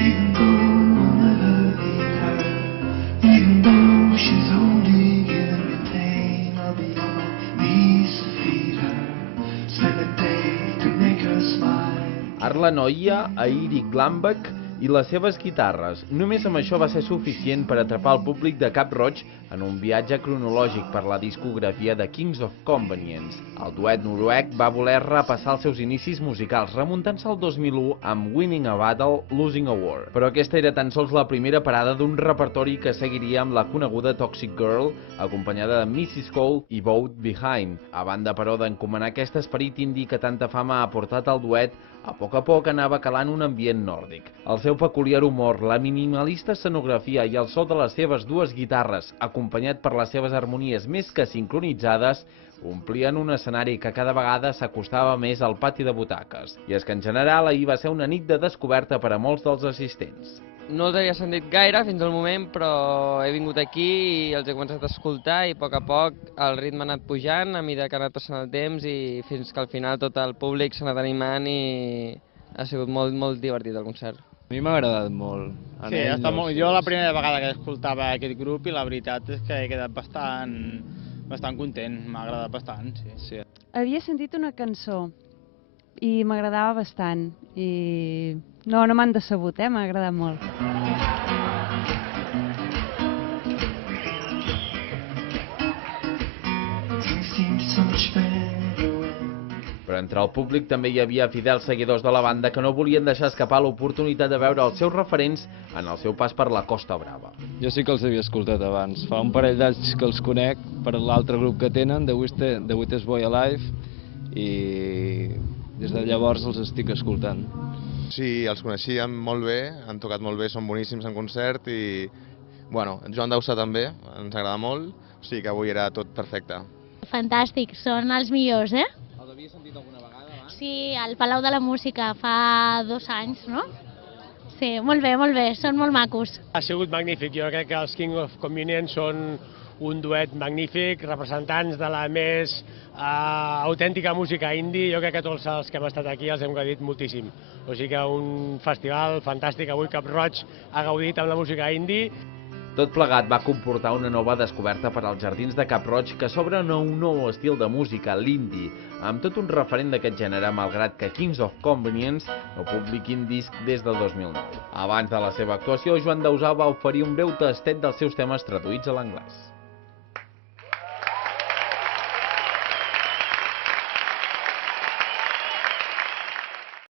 Even though we'll never leave her, even though she's only giving me pain, I'll be on my knees to feed her, spend a day to make her smile. Arla Noia, a Eric Lambach i les seves guitarres. Només amb això va ser suficient per atrapar el públic de Cap Roig en un viatge cronològic per la discografia de Kings of Convenience. El duet noruec va voler repassar els seus inicis musicals, remuntant-se al 2001 amb Winning a Battle, Losing a War. Però aquesta era tan sols la primera parada d'un repertori que seguiria amb la coneguda Toxic Girl, acompanyada de Mrs. Cole i Boat Behind. A banda, però, d'encomanar aquest esperit indi que tanta fama ha portat al duet, a poc anava calant un ambient nòrdic. El seu peculiar humor, la minimalista escenografia i el so de les seves dues guitarres, acompanyat per les seves harmonies més que sincronitzades, omplien un escenari que cada vegada s'acostava més al pati de butaques. I és que en general ahir va ser una nit de descoberta per a molts dels assistents. No els havia sentit gaire fins al moment, però he vingut aquí i els he començat a escoltar i a poc el ritme ha anat pujant a mesura que ha anat passant el temps i fins que al final tot el públic s'ha anat animant i ha sigut molt divertit el concert. A mi m'ha agradat molt. Sí, està molt. Jo la primera vegada que escoltava aquest grup i la veritat és que he quedat bastant content, m'ha agradat bastant, sí. Havia sentit una cançó i m'agradava bastant i no m'han decebut, m'ha agradat molt. Però entre el públic també hi havia fidels seguidors de la banda que no volien deixar escapar l'oportunitat de veure els seus referents en el seu pas per la Costa Brava. Jo sí que els havia escoltat abans. Fa un parell d'anys que els conec per l'altre grup que tenen, The Wettest Boy Alive, i des de llavors els estic escoltant. Sí, els coneixíem molt bé, han tocat molt bé, són boníssims en concert i, bueno, Joan Dausà també, ens agrada molt, o sigui que avui era tot perfecte. Fantàstic, són els millors, eh? Els havies sentit alguna vegada abans? Sí, al Palau de la Música fa 2 anys, no? Sí, molt bé, són molt macos. Ha sigut magnífic, jo crec que els King of Convenience són un duet magnífic, representants de la més autèntica música indie. Jo crec que tots els que hem estat aquí els hem gaudit moltíssim. O sigui que un festival fantàstic, avui Cap Roig ha gaudit amb la música indie. Tot plegat va comportar una nova descoberta per als jardins de Cap Roig que s'obren a un nou estil de música, l'indie, amb tot un referent d'aquest gènere, malgrat que Kings of Convenience no publiquin disc des del 2009. Abans de la seva actuació, Joan Dausà va oferir un breu tastet dels seus temes traduïts a l'anglès.